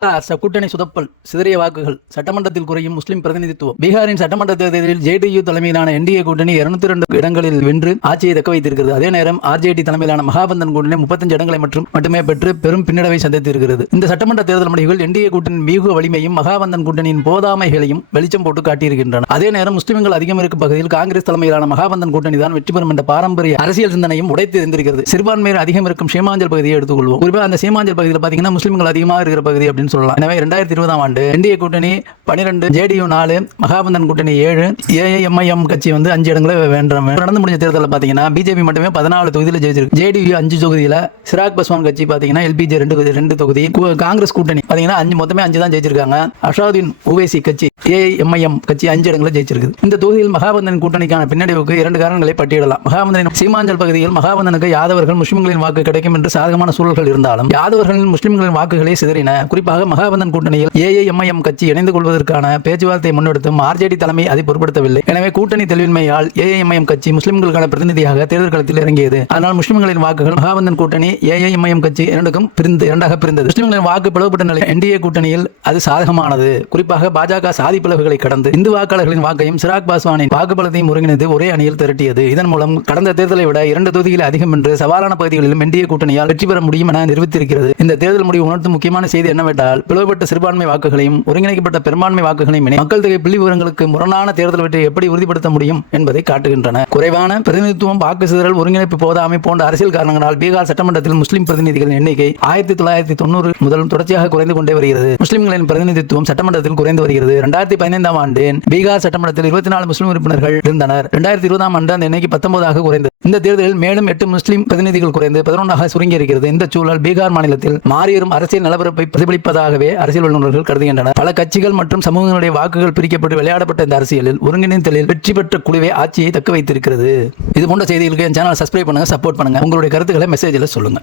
கூட்டணி சுதப்பல், சிதறிய வாக்குகள், சட்டமன்றத்தில் குறையும் முஸ்லிம் பிரதிநிதித்துவம். பீகாரின் சட்டமன்ற தேர்தலில் ஜேடியு தலைமையிலான என்டிஏ கூட்டணி 202 இடங்களில் வென்று ஆட்சியை தக்க வைத்திருக்கிறது. அதே நேரம் ஆர்ஜேடி தலைமையிலான மகாபந்தன் கூட்டணி 35 இடங்களை மட்டுமே பெற்று பெரும் பின்னடைவை சந்தித்திருக்கிறது. இந்த சட்டமன்ற தேர்தல் முடிவுகள் என்டிஏ கூட்டணியின் மிக வலிமையும் மகாபந்தன் கூட்டணியின் போதாமைகளையும் வெளிச்சம் போட்டு காட்டியிருக்கின்றன. அதே நேரம் முஸ்லிம்கள் அதிகம் இருக்கும் பகுதியில் காங்கிரஸ் தலைமையிலான மகாபந்தன் கூட்டணி தான் வெற்றி பெறும் என்ற பாரம்பரிய அரசியல் சிந்தனையும் உடைத்து இருந்திருக்கிறது. சிறுபான்மையர் அதிகம் இருக்கும் சீமாஞ்சல் பகுதியை எடுத்துக்கொள்வோம். குறிப்பாக அந்த சீமாஞ்சல் பகுதியில் பார்த்தீங்கன்னா முஸ்லிம்கள் அதிகமாக இருக்கிற பகுதி அப்படின்னு சொல்லலாம். எனவே 2020 ஆண்டு என்டிஏ கூட்டணி 12, ஜேடியு 4, மகாபந்தன் கூட்டணி 7, ஏஐஎம்ஐஎம் கட்சி 5 இடங்களை வென்றாங்க. நடந்து முடிஞ்ச தேர்தலில் பாத்தீங்கன்னா பிஜேபி மட்டுமே 14 தொகுதியில் ஜெயிச்சிருக்கு. ஜேடியு 5 தொகுதியில், சிராக் பஸ்வான் கட்சி பாத்தீங்கன்னா எல்பிஜே 2 தொகுதி, காங்கிரஸ் கூட்டணி பாத்தீங்கன்னா மொத்தமே 5 தான் ஜெயிச்சிருக்காங்க. அஷாதுதீன் ஓவைசி கட்சி ஏஐஎம்ஐஎம் கட்சி 5 இடங்களை ஜெயிச்சிருக்கு. இந்த தொகுதியில் மகாபந்தன் கூட்டணிக்கான பின்னடைவுக்கு 2 காரணங்களை பட்டியலிடலாம். மகாபந்தனின் சீமாஞ்சல் பகுதியில் மகாபந்தனுக்கு யாதவர்கள் முஸ்லிம்களின் வாக்கு கிடைக்கும் என்று சாதகமான சூழல்கள் இருந்தாலும் யாதவர்களின் முஸ்லிம்களின் வாக்குகளை சிதறின. குறிப்பாக மகாபந்தன் கூட்டணியில் ஏஐஎம்ஐஎம் கட்சி இணைந்து கொள்வதற்கான பேச்சுவார்த்தை முன்னெடுத்தும் ஆர்ஜேடி தலைமை அதை பொருட்படுத்தவில்லை. எனவே கூட்டணி தெளிவின்மையால் ஏஐஎம்ஐஎம் கட்சி முஸ்லிம்களுக்கான பிரதிநிதியாக தேர்தல் களத்தில் இறங்கியது. அதனால் முஸ்லிம்களின் வாக்குகள் மகாபந்தன் கூட்டணி ஏஐஎம்ஐஎம் கட்சி இரண்டாக பிரிந்தது. முஸ்லிம்களின் வாக்கு பிளவுபட்ட நிலை என்டிஏ கூட்டணியில் அது சாதகமானது. குறிப்பாக பாஜக சாதி பிளவுகளை கடந்து இந்து வாக்காளர்களின் வாக்கையும் சிராக் பாஸ்வானின் வாக்குப்பலத்தையும் ஒருங்கிணைந்து ஒரே அணியில் திரட்டியது. இதன் மூலம் கடந்த தேர்தலை விட 2 தொகுதிகளில் அதிகம் என்று சவாலான பகுதிகளிலும் என்டிஏ கூட்டணியால் வெற்றி பெற முடியும் என நிரூபித்திருக்கிறது. இந்த தேர்தல் முடிவு உணர்த்தும் முக்கியமான செய்தி என்னவென்றால் பிளவுபட்ட சிறுபான்மை வாக்குகளையும் ஒருங்கிணைக்கப்பட்ட பெரும்பான்மை வாக்குகளையும் மக்கள் தொகை புள்ளி விவரங்களுக்கு முரணான தேர்தல் வெற்றியை எப்படி உறுதிப்படுத்த முடியும் என்பதை காட்டுகின்றன. குறைவான பிரதிநிதித்துவம், வாக்கு சிதறல், ஒருங்கிணைப்பு போதாமை போன்ற அரசியல் காரணங்களால் பீகார் சட்டமன்றத்தில் முஸ்லிம் பிரதிநிதிகளின் எண்ணிக்கை 1990 முதல் தொடர்ச்சியாக குறைந்து கொண்டே வருகிறது. முஸ்லிம்களின் பிரதிநிதித்துவம் சட்டமன்றத்தில் குறைந்து வருகிறது. 2015 ஆண்டு பீகார் சட்டமன்றத்தில் 24 முஸ்லிம் உறுப்பினர்கள் இருந்தனர். 2020 ஆண்டு அந்த எண்ணிக்கை 19 குறைந்தது. இந்த தேர்தலில் மேலும் 8 முஸ்லிம் பிரதிநிதிகள் குறைந்து 11 சுருங்கி இருக்கிறது. இந்த சூழல் பீகார் மாநிலத்தில் மாறிவரும் அரசியல் நிலவரப்பை பிரதிபலிப்பதாகவே அரசியல் வல்லுநர்கள் கருதுகின்றனர். பல கட்சிகள் மற்றும் சமூகங்களுடைய வாக்குகள் பிரிக்கப்பட்டு விளையாடப்பட்ட இந்த அரசியலில் ஒருங்கிணைந்தலில் வெற்றி பெற்ற குழுவே ஆட்சியை தக்க வைத்திருக்கிறது. இது போன்ற செய்திகளுக்கு என் சேனலை சப்ஸ்கிரைப் பண்ணுங்க, சப்போர்ட் பண்ணுங்க. உங்களுடைய கருத்துக்களை மெசேஜில் சொல்லுங்க.